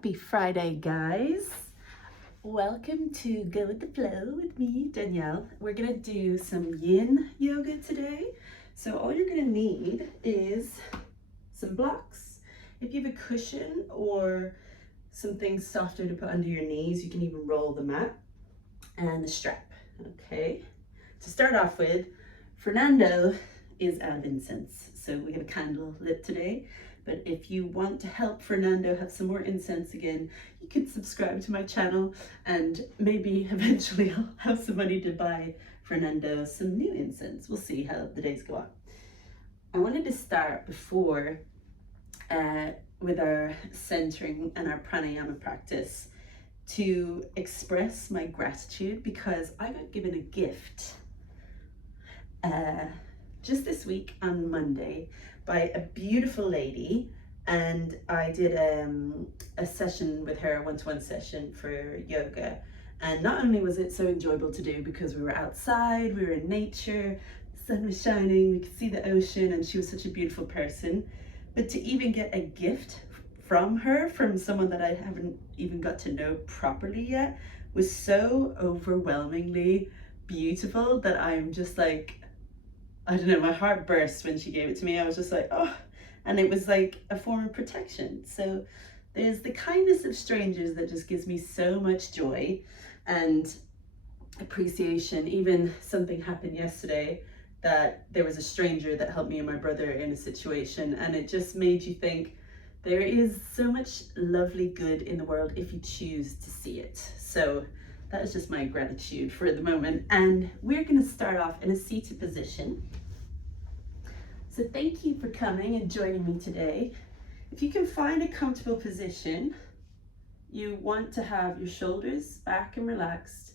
Happy Friday, guys. Welcome to Go with the Flow with me, Danielle. We're gonna do some Yin Yoga today. So all you're gonna need is some blocks. If you have a cushion or something softer to put under your knees, you can even roll the mat, and the strap, okay? To start off with, Fernando is out of incense. So we have a candle lit today. But if you want to help Fernando have some more incense again, you can subscribe to my channel and maybe eventually I'll have some money to buy Fernando some new incense. We'll see how the days go on. I wanted to start before with our centering and our pranayama practice to express my gratitude because I got given a gift just this week on Monday by a beautiful lady, and I did a session with her, a one-to-one session for yoga. And not only was it so enjoyable to do because we were outside, we were in nature, the sun was shining, we could see the ocean, and she was such a beautiful person, but to even get a gift from her, from someone that I haven't even got to know properly yet, was so overwhelmingly beautiful that I'm just like, I don't know, my heart burst when she gave it to me. I was just like, oh, and it was like a form of protection. So there's the kindness of strangers that just gives me so much joy and appreciation. Even something happened yesterday that there was a stranger that helped me and my brother in a situation, and it just made you think there is so much lovely good in the world if you choose to see it. So that is just my gratitude for the moment. And we're going to start off in a seated position. So thank you for coming and joining me today. If you can find a comfortable position, you want to have your shoulders back and relaxed.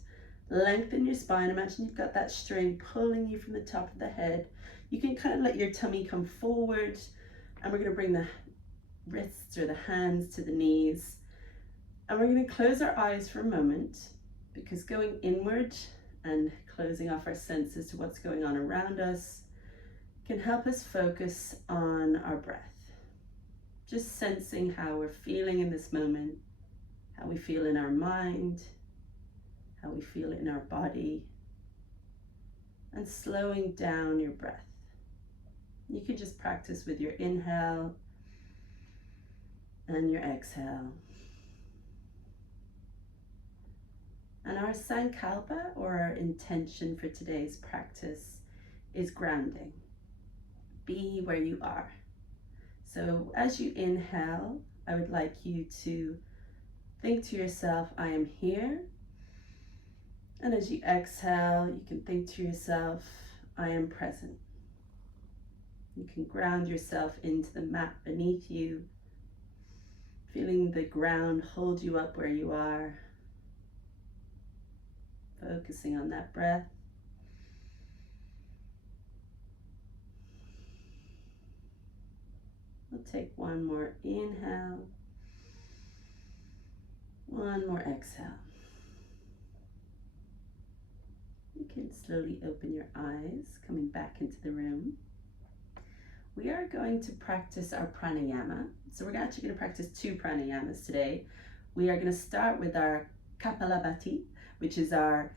Lengthen your spine. Imagine you've got that string pulling you from the top of the head. You can kind of let your tummy come forward, and we're going to bring the wrists or the hands to the knees. And we're going to close our eyes for a moment, because going inward and closing off our senses to what's going on around us can help us focus on our breath. Just sensing how we're feeling in this moment, how we feel in our mind, how we feel in our body, and slowing down your breath. You can just practice with your inhale and your exhale. And our sankalpa, or our intention for today's practice, is grounding. Be where you are. So as you inhale, I would like you to think to yourself, I am here. And as you exhale, you can think to yourself, I am present. You can ground yourself into the mat beneath you, feeling the ground hold you up where you are. Focusing on that breath. We'll take one more inhale, one more exhale. You can slowly open your eyes, coming back into the room. We are going to practice our pranayama. So we're actually going to practice two pranayamas today. We are going to start with our Kapalabhati, which is our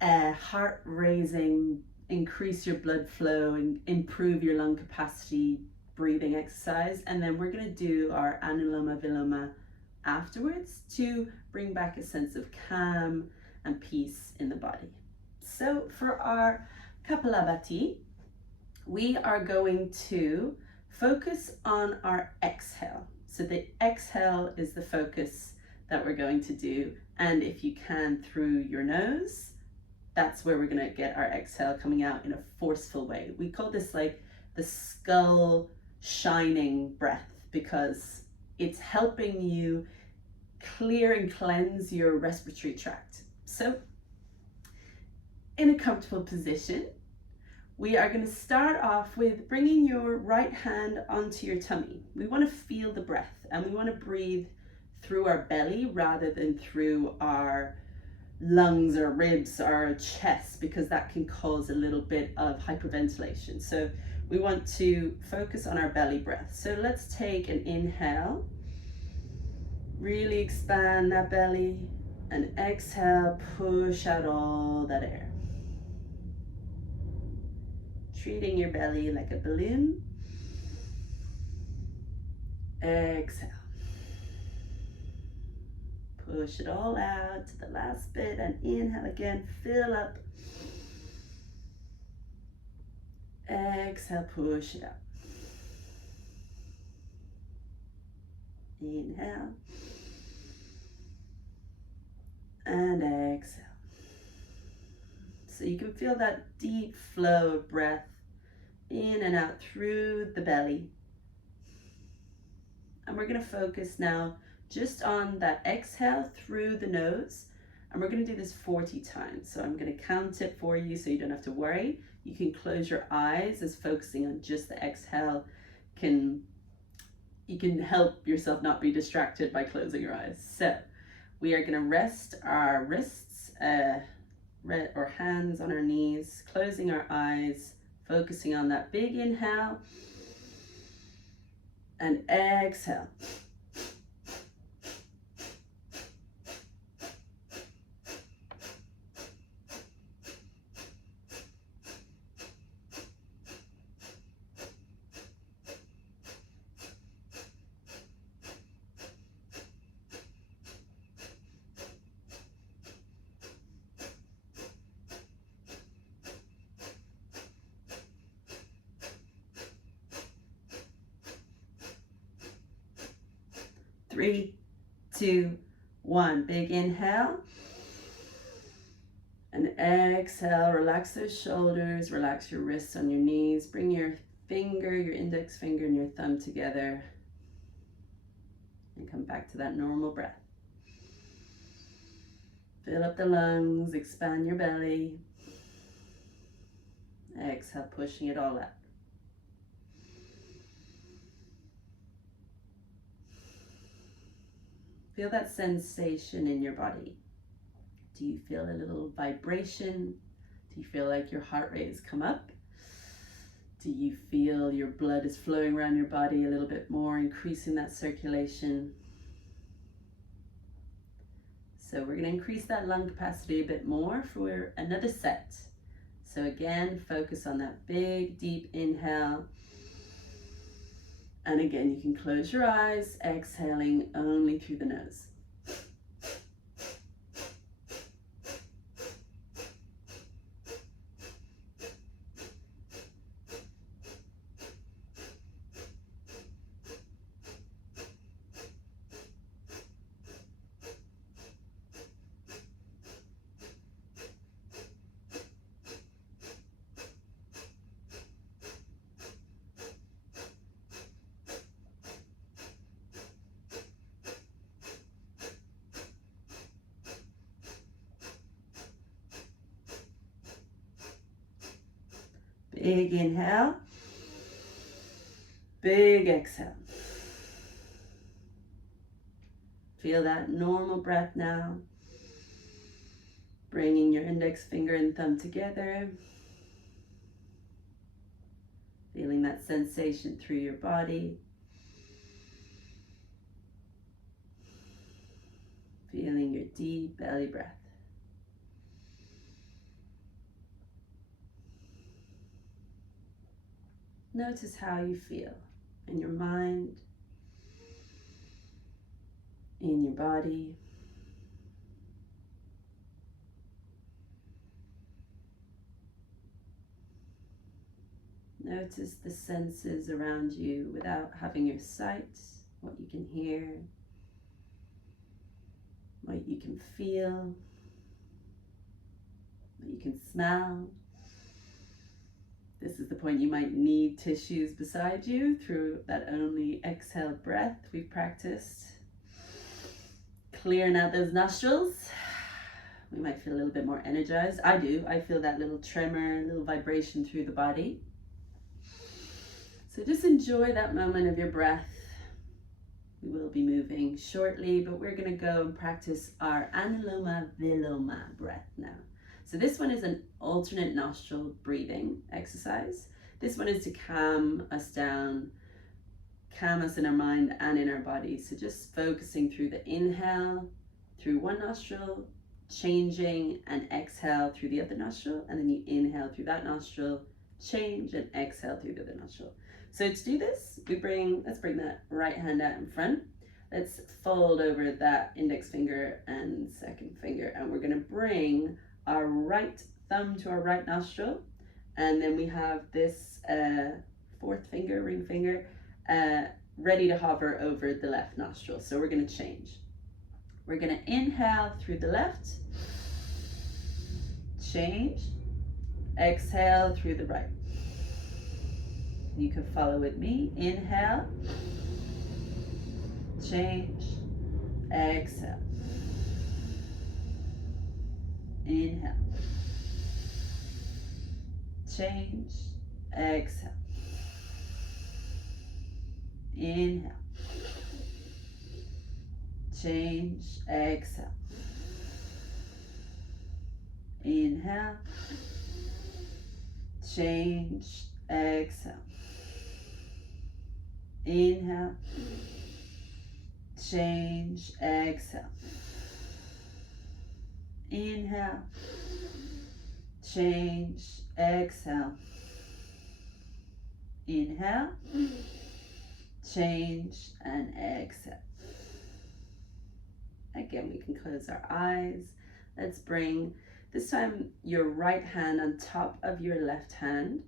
heart-raising, increase your blood flow and improve your lung capacity breathing exercise. And then we're going to do our Anuloma Viloma afterwards to bring back a sense of calm and peace in the body. So for our Kapalabhati, we are going to focus on our exhale. So the exhale is the focus that we're going to do. And if you can, through your nose, that's where we're going to get our exhale coming out in a forceful way. We call this like the skull shining breath, because it's helping you clear and cleanse your respiratory tract. So in a comfortable position, we are going to start off with bringing your right hand onto your tummy. We want to feel the breath, and we want to breathe through our belly rather than through our lungs or ribs or chest, because that can cause a little bit of hyperventilation. So we want to focus on our belly breath. So let's take an inhale Really expand that belly, and exhale, push out all that air. Treating your belly like a balloon. Exhale. Push it all out to the last bit, and inhale again, fill up. Exhale, push it out. Inhale. And exhale. So you can feel that deep flow of breath in and out through the belly. And we're going to focus now just on that exhale through the nose. And we're going to do this 40 times. So I'm going to count it for you so you don't have to worry. You can close your eyes, as focusing on just the exhale you can help yourself not be distracted by closing your eyes. So we are going to rest our wrists or hands on our knees, closing our eyes, focusing on that big inhale and exhale. Three, two, one. Big inhale. And exhale, relax those shoulders, relax your wrists on your knees. Bring your index finger and your thumb together. And come back to that normal breath. Fill up the lungs, expand your belly. Exhale, pushing it all out. Feel that sensation in your body. Do you feel a little vibration? Do you feel like your heart rate has come up? Do you feel your blood is flowing around your body a little bit more, increasing that circulation? So we're going to increase that lung capacity a bit more for another set. So again, focus on that big, deep inhale. And again, you can close your eyes, exhaling only through the nose. Big inhale, big exhale. Feel that normal breath now. Bringing your index finger and thumb together. Feeling that sensation through your body. Feeling your deep belly breath. Notice how you feel in your mind, in your body. Notice the senses around you without having your sight, what you can hear, what you can feel, what you can smell. This is the point you might need tissues beside you through that only exhaled breath we've practiced. Clearing out those nostrils. We might feel a little bit more energized. I do. I feel that little tremor, little vibration through the body. So just enjoy that moment of your breath. We will be moving shortly, but we're going to go and practice our Anuloma Viloma breath now. So this one is an alternate nostril breathing exercise. This one is to calm us down, calm us in our mind and in our body. So just focusing through the inhale, through one nostril, changing and exhale through the other nostril, and then you inhale through that nostril, change and exhale through the other nostril. So to do this, let's bring that right hand out in front. Let's fold over that index finger and second finger, and we're going to bring our right thumb to our right nostril, and then we have this fourth finger, ring finger, ready to hover over the left nostril. So we're going to change. We're going to inhale through the left, change, exhale through the right. You can follow with me. Inhale, change, exhale. Inhale, change, exhale. Inhale, change, exhale. Inhale, change, exhale. Inhale, change, exhale. Inhale, change, exhale. Inhale, change, and exhale. Again, we can close our eyes. Let's bring, this time, your right hand on top of your left hand,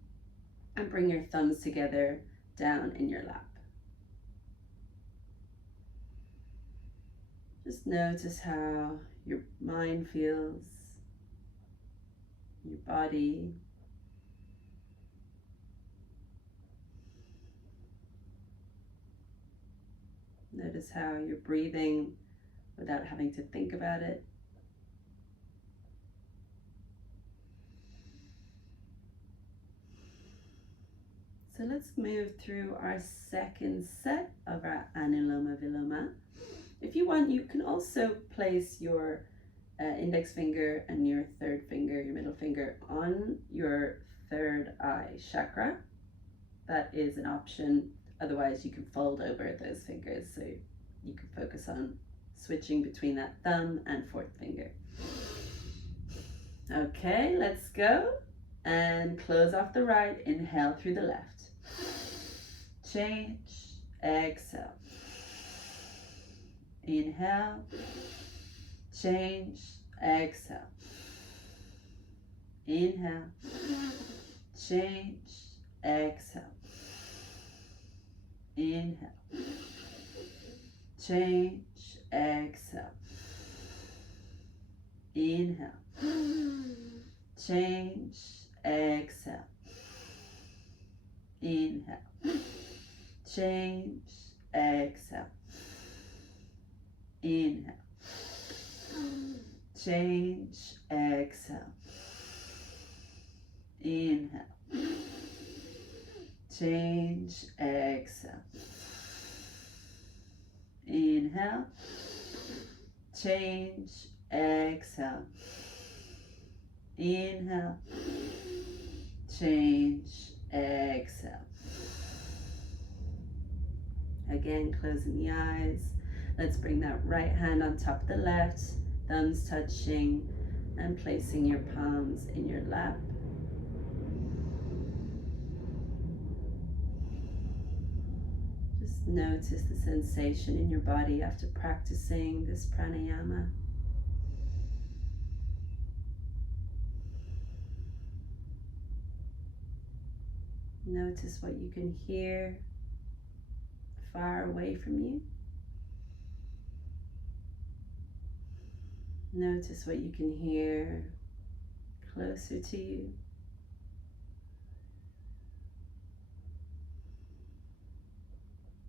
and bring your thumbs together down in your lap. Just notice how your mind feels, your body. Notice how you're breathing without having to think about it. So let's move through our second set of our Anuloma Viloma. If you want, you can also place your index finger and your third finger, your middle finger, on your third eye chakra. That is an option. Otherwise, you can fold over those fingers so you can focus on switching between that thumb and fourth finger. Okay, let's go. And close off the right, inhale through the left. Change, exhale. Inhale, change, exhale. Inhale, change, exhale. Inhale, change, exhale. Inhale, change, exhale. Inhale, change, exhale. Inhale, change, exhale. Inhale, change, exhale. Inhale, change, exhale. Inhale, change, exhale. Again, closing the eyes. Let's bring that right hand on top of the left, thumbs touching, and placing your palms in your lap. Just notice the sensation in your body after practicing this pranayama. Notice what you can hear far away from you. Notice what you can hear closer to you.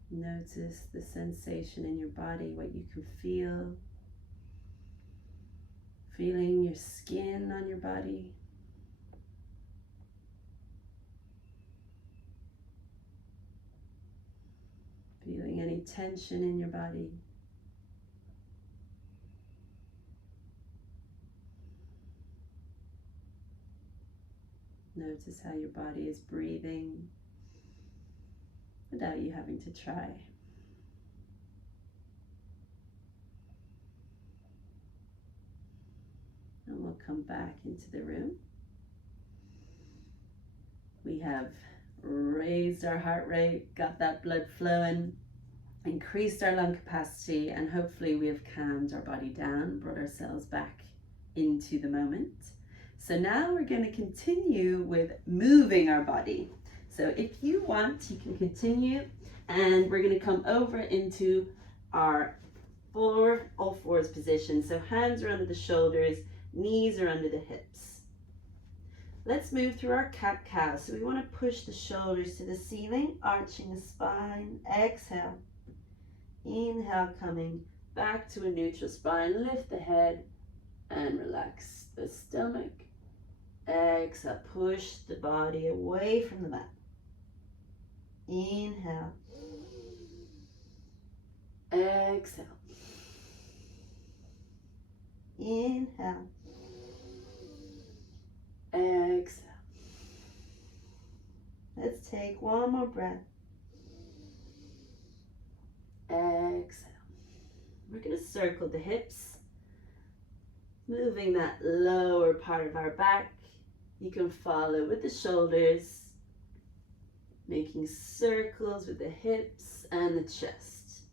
Notice the sensation in your body, what you can feel. Feeling your skin on your body. Feeling any tension in your body. Notice how your body is breathing. without you having to try. And we'll come back into the room. We have raised our heart rate, got that blood flowing, increased our lung capacity, and hopefully we have calmed our body down, brought ourselves back into the moment. So now we're going to continue with moving our body. So if you want, you can continue, and we're going to come over into our all fours position. So hands are under the shoulders, knees are under the hips. Let's move through our cat-cow. So we want to push the shoulders to the ceiling, arching the spine. Exhale. Inhale, coming back to a neutral spine. Lift the head and relax the stomach. Exhale, push the body away from the mat. Inhale. Exhale. Inhale. Exhale. Let's take one more breath. Exhale. We're going to circle the hips, moving that lower part of our back. You can follow with the shoulders, making circles with the hips and the chest.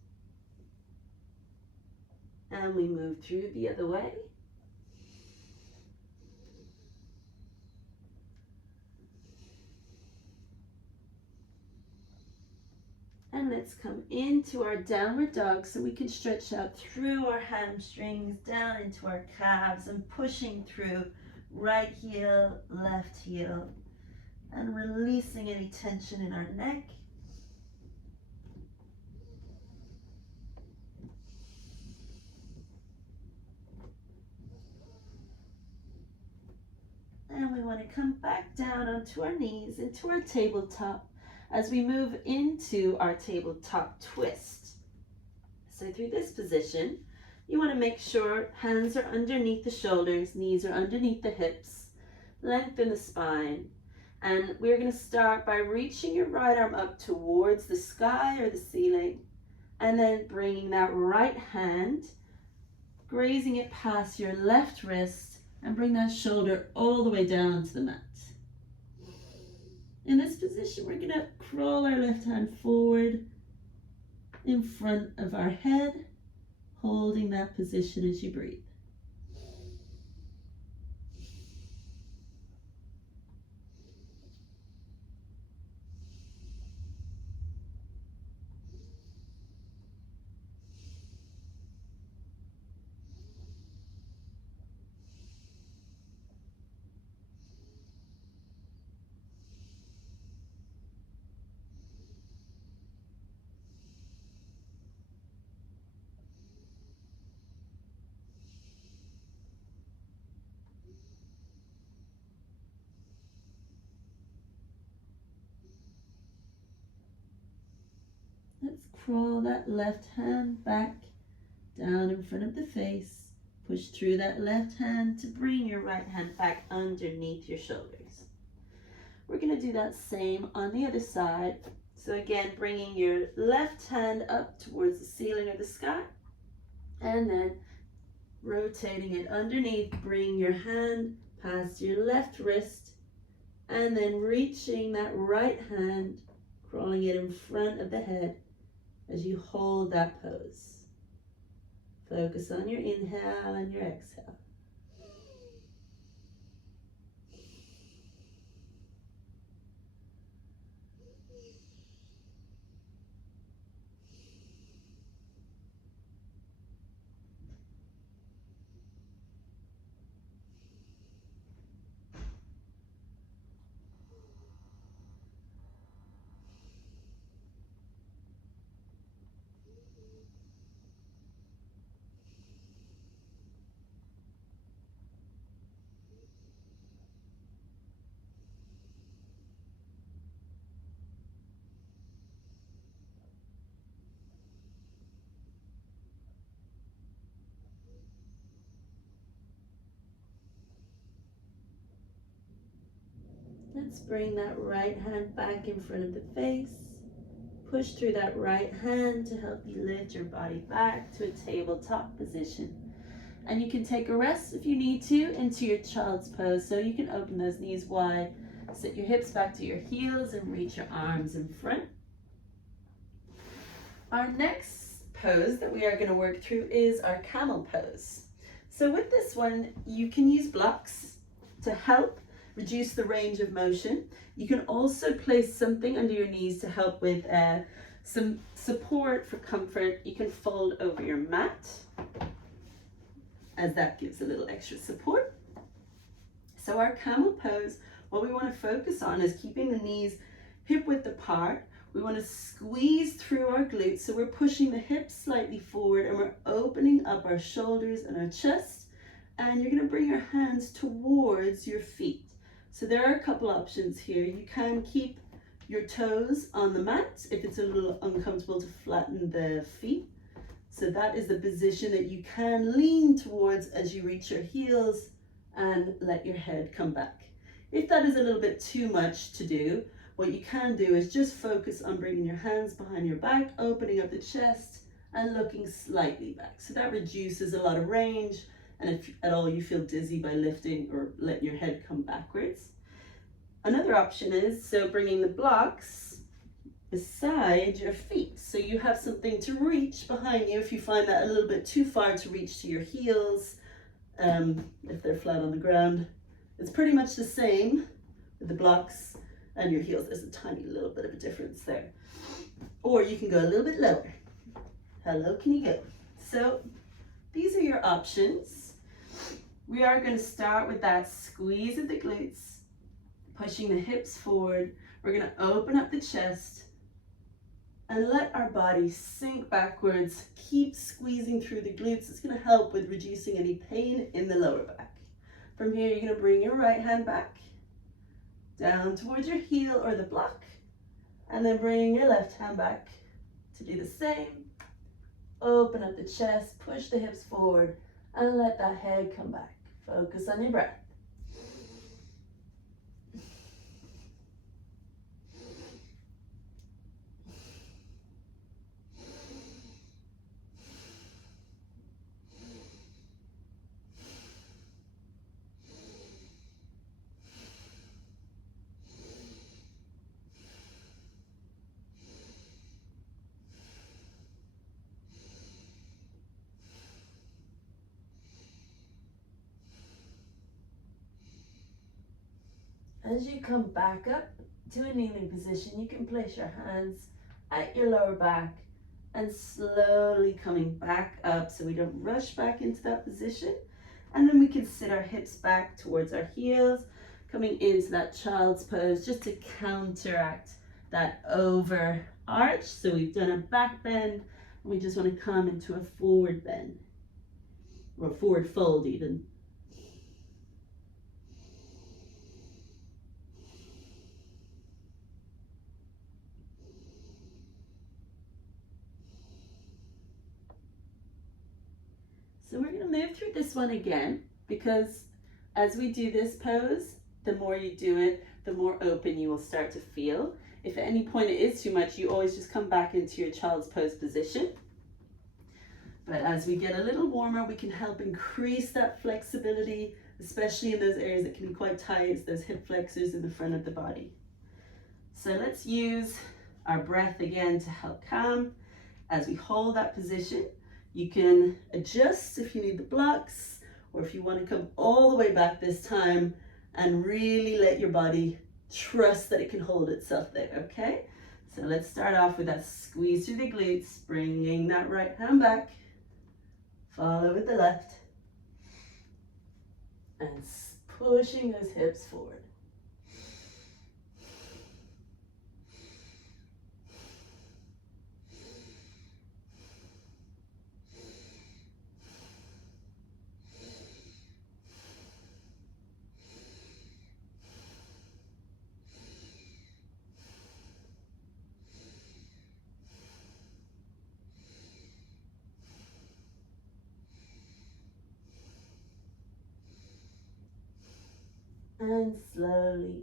And we move through the other way. And let's come into our downward dog so we can stretch out through our hamstrings, down into our calves, and pushing through right heel, left heel, and releasing any tension in our neck. And we want to come back down onto our knees, into our tabletop, as we move into our tabletop twist. So through this position, you want to make sure hands are underneath the shoulders, knees are underneath the hips, lengthen the spine. And we're going to start by reaching your right arm up towards the sky or the ceiling, and then bringing that right hand, grazing it past your left wrist, and bring that shoulder all the way down to the mat. In this position, we're going to crawl our left hand forward in front of our head, holding that position as you breathe. Let's crawl that left hand back down in front of the face. Push through that left hand to bring your right hand back underneath your shoulders. We're going to do that same on the other side. So again, bringing your left hand up towards the ceiling or the sky, and then rotating it underneath. Bring your hand past your left wrist, and then reaching that right hand, crawling it in front of the head as you hold that pose. Focus on your inhale and your exhale. Let's bring that right hand back in front of the face. push through that right hand to help you lift your body back to a tabletop position. And you can take a rest if you need to into your child's pose. So you can open those knees wide, sit your hips back to your heels and reach your arms in front. Our next pose that we are going to work through is our camel pose. So with this one, you can use blocks to help reduce the range of motion. You can also place something under your knees to help with some support for comfort. You can fold over your mat, as that gives a little extra support. So our camel pose, what we want to focus on is keeping the knees hip width apart. We want to squeeze through our glutes, so we're pushing the hips slightly forward and we're opening up our shoulders and our chest, and you're going to bring your hands towards your feet. So there are a couple options here. You can keep your toes on the mat if it's a little uncomfortable to flatten the feet. So that is the position that you can lean towards as you reach your heels and let your head come back. If that is a little bit too much to do, what you can do is just focus on bringing your hands behind your back, opening up the chest and looking slightly back. So that reduces a lot of range, and if at all you feel dizzy by lifting or letting your head come backwards. Another option is bringing the blocks beside your feet. So you have something to reach behind you if you find that a little bit too far to reach to your heels, if they're flat on the ground. It's pretty much the same with the blocks and your heels. There's a tiny little bit of a difference there. Or you can go a little bit lower. How low can you go? So these are your options. We are going to start with that squeeze of the glutes, pushing the hips forward. We're going to open up the chest and let our body sink backwards. Keep squeezing through the glutes. It's going to help with reducing any pain in the lower back. From here, you're going to bring your right hand back down towards your heel or the block, and then bring your left hand back to do the same. Open up the chest, push the hips forward, and let that head come back. Focus on your breath. As you come back up to a kneeling position, you can place your hands at your lower back and slowly coming back up so we don't rush back into that position. And then we can sit our hips back towards our heels, coming into that child's pose just to counteract that over arch. So we've done a back bend, and we just want to come into a forward bend, or a forward fold even. So we're going to move through this one again, because as we do this pose, the more you do it, the more open you will start to feel. If at any point it is too much, you always just come back into your child's pose position. But as we get a little warmer, we can help increase that flexibility, especially in those areas that can be quite tight, those hip flexors in the front of the body. So let's use our breath again to help calm. As we hold that position, you can adjust if you need the blocks, or if you want to come all the way back this time and really let your body trust that it can hold itself there, okay? So let's start off with that squeeze through the glutes, bringing that right hand back, follow with the left, and pushing those hips forward. And slowly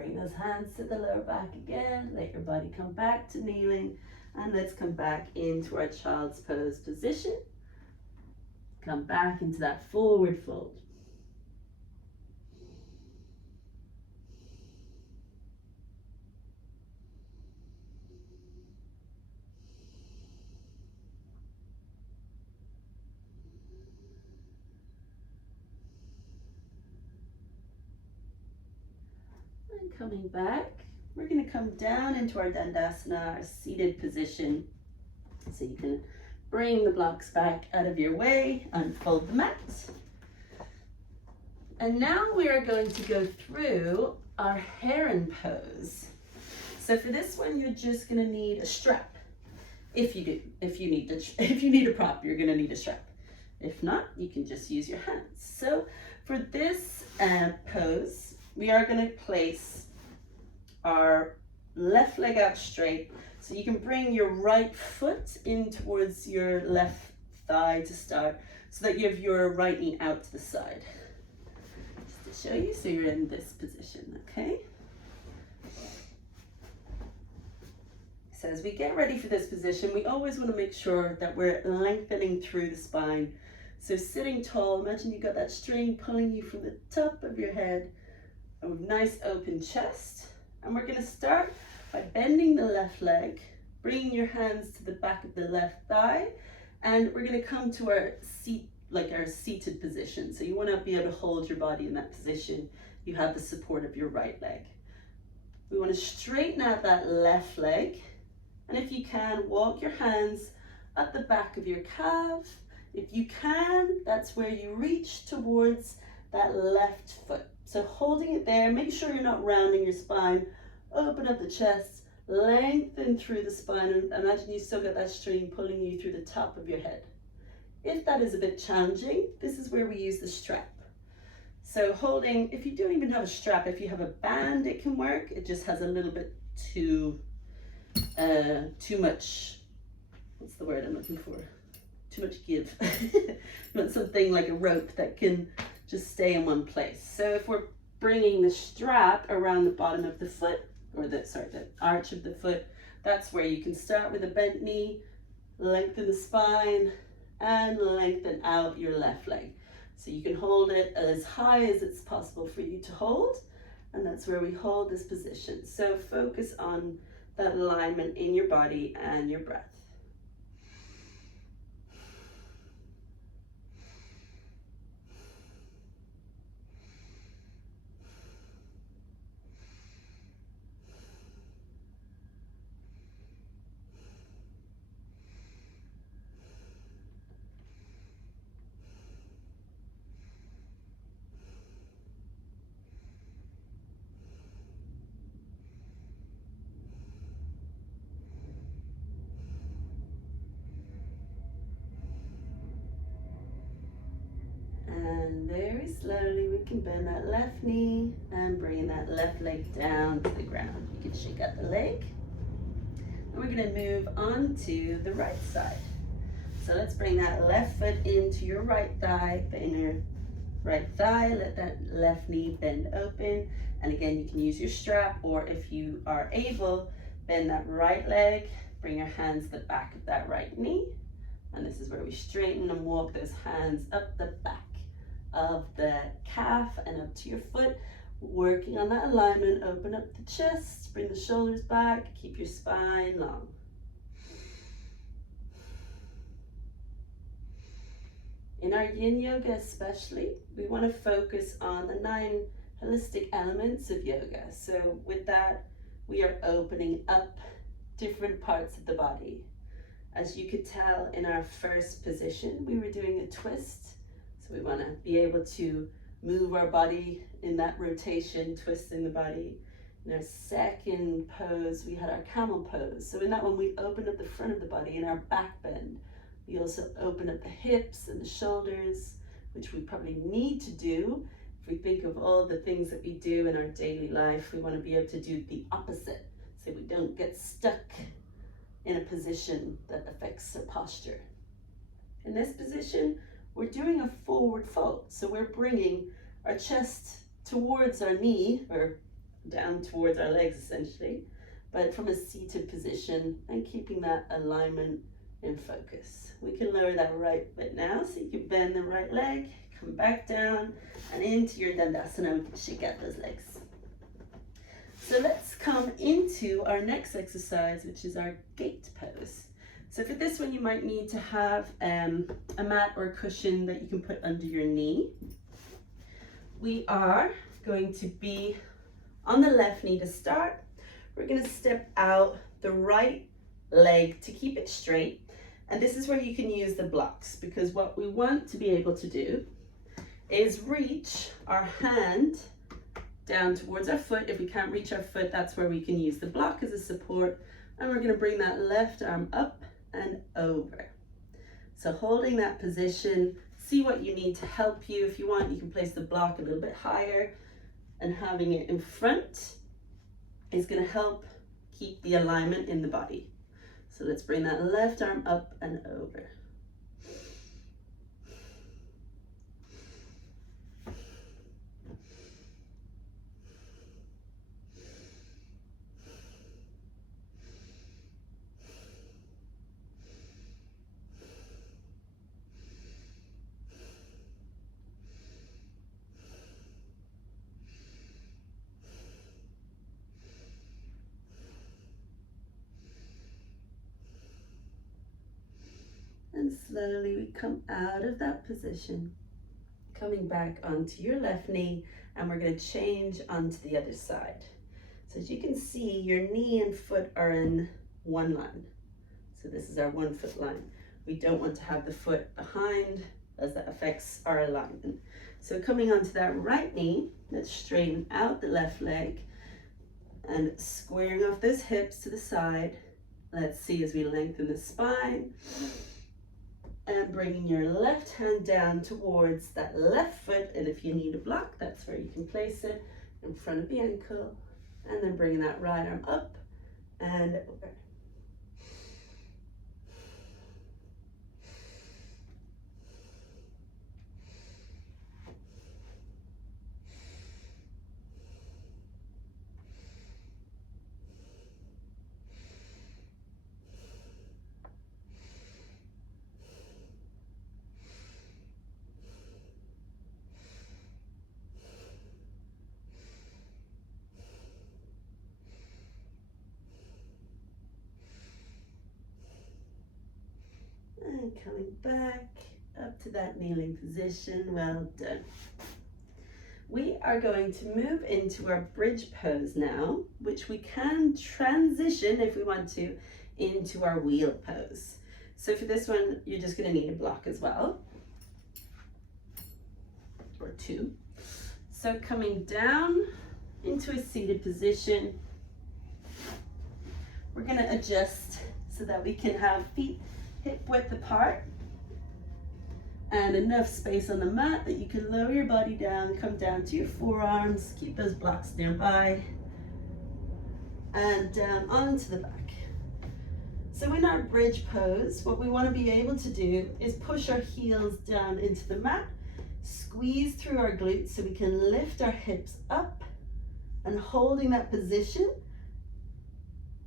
Bring those hands to the lower back again. Let your body come back to kneeling. And let's come back into our child's pose position. Come back into that forward fold. And coming back, we're going to come down into our Dandasana, our seated position. So you can bring the blocks back out of your way, unfold the mat. And now we are going to go through our Heron pose. So for this one, you're just going to need a strap. If you do, if you need a prop, you're going to need a strap. If not, you can just use your hands. So for this pose, we are going to place our left leg out straight. So you can bring your right foot in towards your left thigh to start, so that you have your right knee out to the side. Just to show you, so you're in this position, okay? So as we get ready for this position, we always want to make sure that we're lengthening through the spine. So sitting tall, imagine you've got that string pulling you from the top of your head, a nice open chest. And we're going to start by bending the left leg, bringing your hands to the back of the left thigh, and we're going to come to our seat, like our seated position. So you want to be able to hold your body in that position. You have the support of your right leg. We want to straighten out that left leg, and if you can, walk your hands up the back of your calf. If you can, that's where you reach towards that left foot. So holding it there, make sure you're not rounding your spine. Open up the chest, lengthen through the spine, and imagine you still got that string pulling you through the top of your head. If that is a bit challenging, this is where we use the strap. So holding, if you don't even have a strap, if you have a band, it can work. It just has a little bit too much, what's the word I'm looking for? Too much give. You want something like a rope that can just stay in one place. So if we're bringing the strap around the bottom of the foot, or the arch of the foot, that's where you can start with a bent knee, lengthen the spine, and lengthen out your left leg. So you can hold it as high as it's possible for you to hold, and that's where we hold this position. So focus on that alignment in your body and your breath. And very slowly we can bend that left knee and bring that left leg down to the ground. You can shake out the leg. And we're going to move on to the right side. So let's bring that left foot into your right thigh, the inner right thigh. Let that left knee bend open. And again, you can use your strap, or if you are able, bend that right leg, bring your hands to the back of that right knee. And this is where we straighten and walk those hands up the back of the calf and up to your foot, working on that alignment. Open up the chest, bring the shoulders back, keep your spine long. In our Yin Yoga especially, we want to focus on the 9 holistic elements of yoga. So with that, we are opening up different parts of the body. As you could tell in our first position, we were doing a twist. So we want to be able to move our body in that rotation, twisting the body. In our second pose, we had our camel pose. So in that one, we opened up the front of the body in our back bend. We also open up the hips and the shoulders, which we probably need to do. If we think of all the things that we do in our daily life, we want to be able to do the opposite, so we don't get stuck in a position that affects our posture. In this position, we're doing a forward fold. So we're bringing our chest towards our knee, or down towards our legs essentially, but from a seated position and keeping that alignment in focus. We can lower that right foot now, so you can bend the right leg, come back down and into your Dandasana. We can shake out those legs. So let's come into our next exercise, which is our gate pose. So for this one, you might need to have a mat or a cushion that you can put under your knee. We are going to be on the left knee to start. We're going to step out the right leg to keep it straight. And this is where you can use the blocks, because what we want to be able to do is reach our hand down towards our foot. If we can't reach our foot, that's where we can use the block as a support. And we're going to bring that left arm up and over. So holding that position, see what you need to help you. If you want, you can place the block a little bit higher, and having it in front is going to help keep the alignment in the body. So let's bring that left arm up and over. And slowly we come out of that position, coming back onto your left knee, and we're going to change onto the other side. So as you can see, your knee and foot are in one line. So this is our 1 foot line. We don't want to have the foot behind, as that affects our alignment. So coming onto that right knee, let's straighten out the left leg and squaring off those hips to the side. Let's see as we lengthen the spine. And bringing your left hand down towards that left foot, and if you need a block, that's where you can place it in front of the ankle, and then bringing that right arm up and over. And coming back up to that kneeling position. Well done. We are going to move into our bridge pose now, which we can transition if we want to into our wheel pose. So for this one, you're just going to need a block as well, or two. So coming down into a seated position, we're going to adjust so that we can have feet hip width apart and enough space on the mat that you can lower your body down, come down to your forearms, keep those blocks nearby, and down onto the back. So in our bridge pose, what we want to be able to do is push our heels down into the mat, squeeze through our glutes so we can lift our hips up, and holding that position,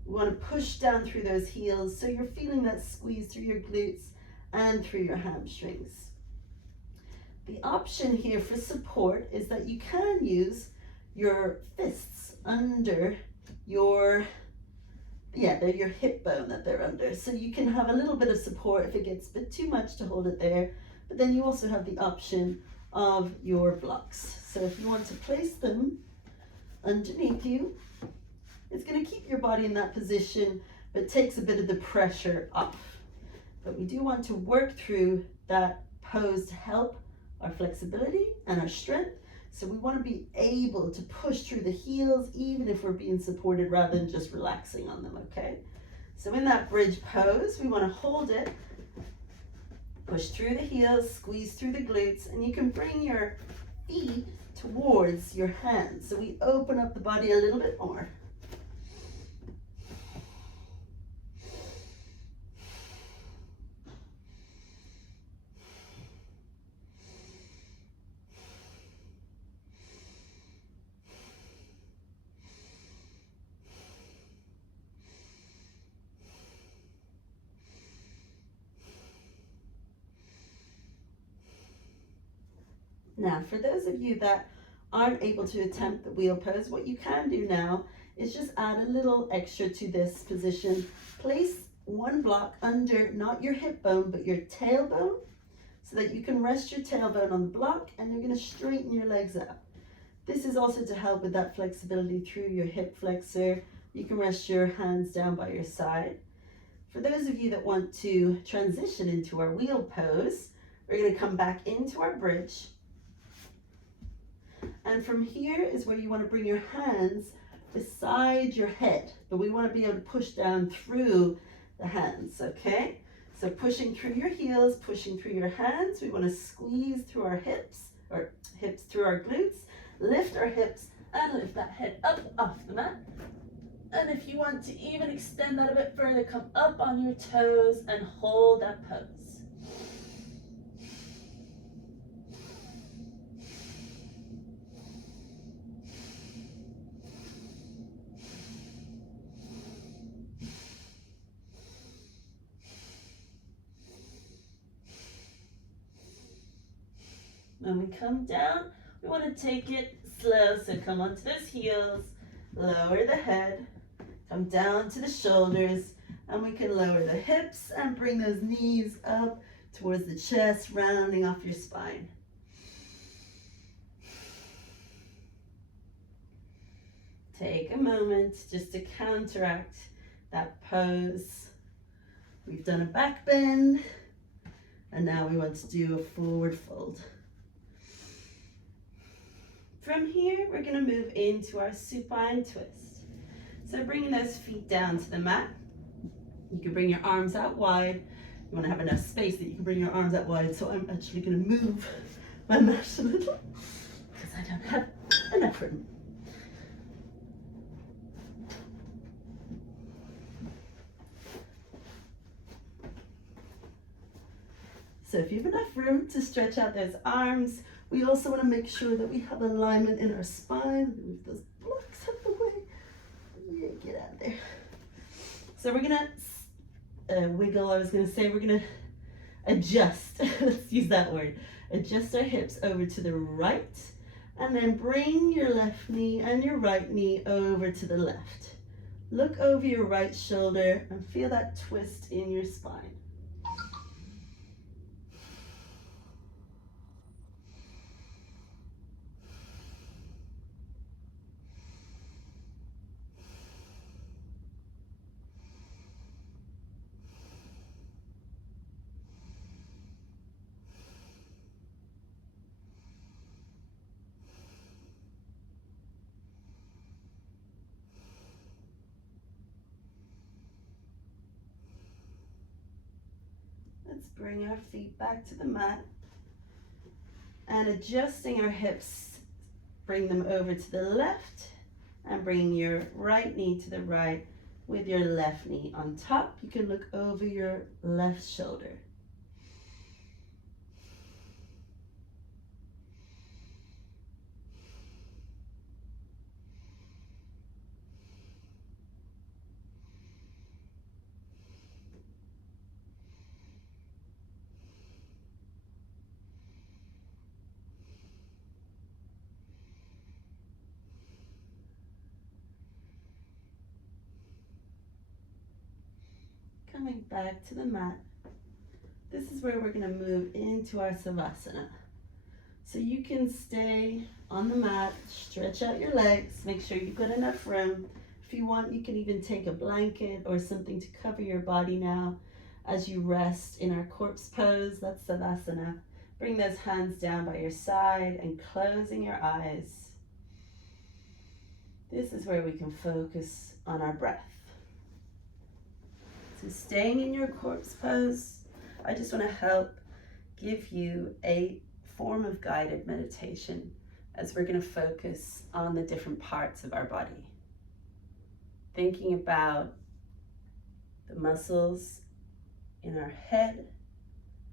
we want to push down through those heels so you're feeling that squeeze through your glutes and through your hamstrings. The option here for support is that you can use your fists under your hip bone that they're under. So you can have a little bit of support if it gets a bit too much to hold it there, but then you also have the option of your blocks. So if you want to place them underneath you, it's going to keep your body in that position, but takes a bit of the pressure off. But we do want to work through that pose to help our flexibility and our strength. So we want to be able to push through the heels, even if we're being supported, rather than just relaxing on them, okay? So in that bridge pose, we want to hold it, push through the heels, squeeze through the glutes, and you can bring your feet towards your hands. So we open up the body a little bit more. Now, for those of you that aren't able to attempt the wheel pose, what you can do now is just add a little extra to this position. Place one block under, not your hip bone, but your tailbone, so that you can rest your tailbone on the block, and you're going to straighten your legs up. This is also to help with that flexibility through your hip flexor. You can rest your hands down by your side. For those of you that want to transition into our wheel pose, we're going to come back into our bridge. And from here is where you want to bring your hands beside your head, but we want to be able to push down through the hands, okay? So pushing through your heels, pushing through your hands. We want to squeeze through our hips, or hips through our glutes, lift our hips and lift that head up off the mat. And if you want to even extend that a bit further, come up on your toes and hold that pose. When we come down, we want to take it slow. So come onto those heels, lower the head, come down to the shoulders, and we can lower the hips and bring those knees up towards the chest, rounding off your spine. Take a moment just to counteract that pose. We've done a back bend, and now we want to do a forward fold. From here, we're going to move into our supine twist. So bringing those feet down to the mat. You can bring your arms out wide. You want to have enough space that you can bring your arms out wide. So I'm actually going to move my mat a little because I don't have enough room. So if you have enough room to stretch out those arms, we also want to make sure that we have alignment in our spine. Move those blocks out of the way. Yeah, get out of there. So we're going to wiggle. I was going to say we're going to adjust. Let's use that word. Adjust our hips over to the right, and then bring your left knee and your right knee over to the left. Look over your right shoulder and feel that twist in your spine. Let's bring our feet back to the mat and adjusting our hips, bring them over to the left and bring your right knee to the right with your left knee on top. You can look over your left shoulder. Coming back to the mat. This is where we're going to move into our Savasana. So you can stay on the mat, stretch out your legs, make sure you've got enough room. If you want, you can even take a blanket or something to cover your body now as you rest in our corpse pose. That's Savasana. Bring those hands down by your side and closing your eyes. This is where we can focus on our breath. So staying in your corpse pose, I just want to help give you a form of guided meditation as we're going to focus on the different parts of our body. Thinking about the muscles in our head,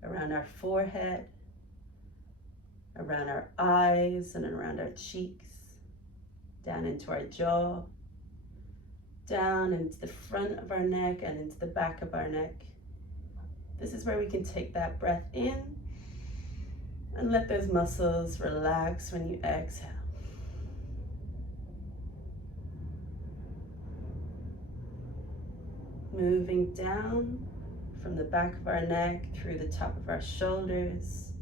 around our forehead, around our eyes and around our cheeks, down into our jaw, down into the front of our neck and into the back of our neck. This is where we can take that breath in And let those muscles relax when you exhale. Moving down from the back of our neck, through the top of our shoulders,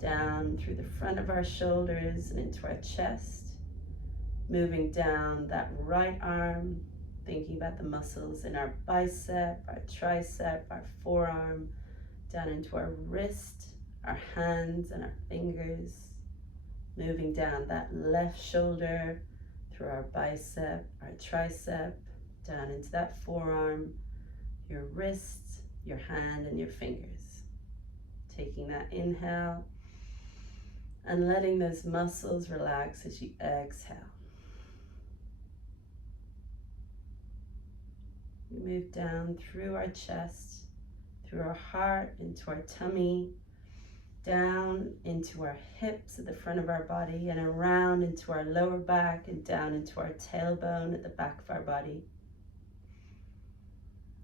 down through the front of our shoulders and into our chest. Moving down that right arm, thinking about the muscles in our bicep, our tricep, our forearm, down into our wrist, our hands and our fingers. Moving down that left shoulder, through our bicep, our tricep, down into that forearm, your wrist, your hand and your fingers. Taking that inhale and letting those muscles relax as you exhale. We move down through our chest, through our heart, into our tummy, down into our hips at the front of our body, and around into our lower back and down into our tailbone at the back of our body.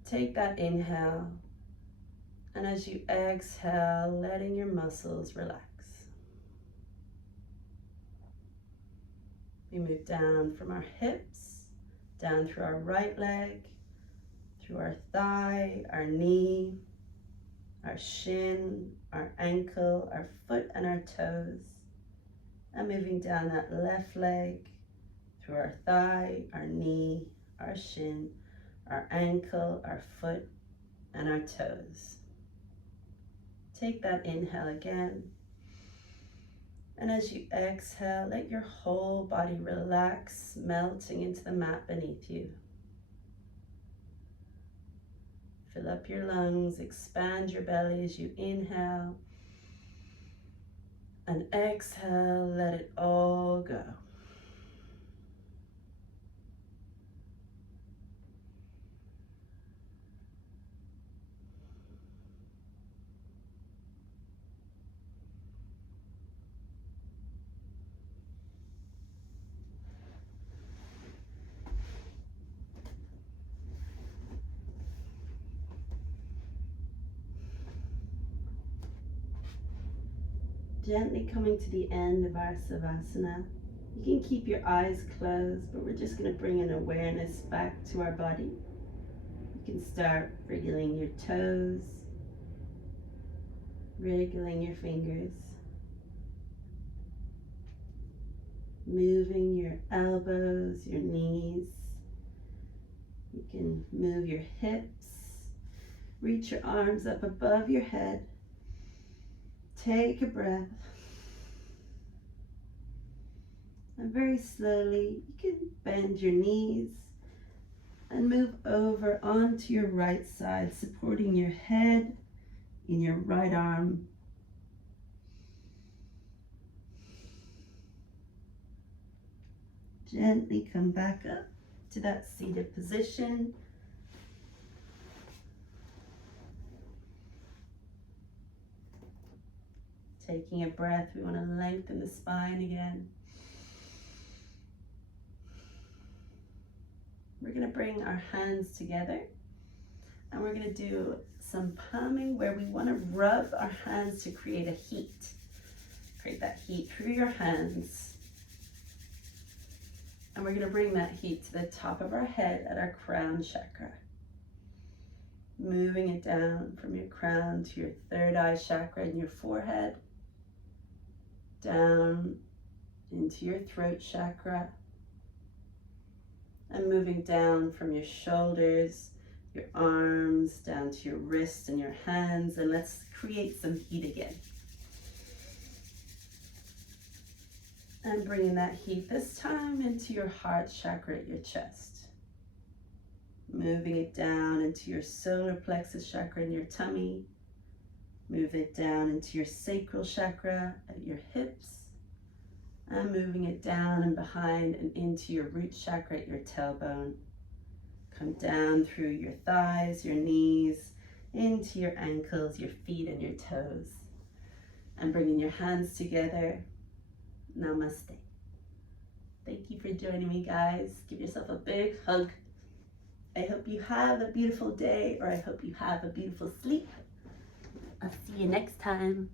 Take that inhale, and as you exhale, letting your muscles relax. We move down from our hips, down through our right leg, through our thigh, our knee, our shin, our ankle, our foot and our toes. And moving down that left leg, through our thigh, our knee, our shin, our ankle, our foot and our toes. Take that inhale again. And as you exhale, let your whole body relax, melting into the mat beneath you. Fill up your lungs, expand your belly as you inhale. And exhale, let it all go. Gently coming to the end of our Savasana. You can keep your eyes closed, but we're just going to bring an awareness back to our body. You can start wriggling your toes, wriggling your fingers, moving your elbows, your knees. You can move your hips, reach your arms up above your head. Take a breath. And very slowly, you can bend your knees and move over onto your right side, supporting your head in your right arm. Gently come back up to that seated position. Taking a breath, we want to lengthen the spine again. We're going to bring our hands together and we're going to do some palming where we want to rub our hands to create a heat. Create that heat through your hands. And we're going to bring that heat to the top of our head at our crown chakra. Moving it down from your crown to your third eye chakra in your forehead. Down into your throat chakra. And moving down from your shoulders, your arms, down to your wrists and your hands. And let's create some heat again. And bringing that heat this time into your heart chakra at your chest. Moving it down into your solar plexus chakra in your tummy. Move it down into your sacral chakra at your hips. And moving it down and behind and into your root chakra at your tailbone. Come down through your thighs, your knees, into your ankles, your feet and your toes. And bringing your hands together. Namaste. Thank you for joining me, guys. Give yourself a big hug. I hope you have a beautiful day, or I hope you have a beautiful sleep. I'll see you next time.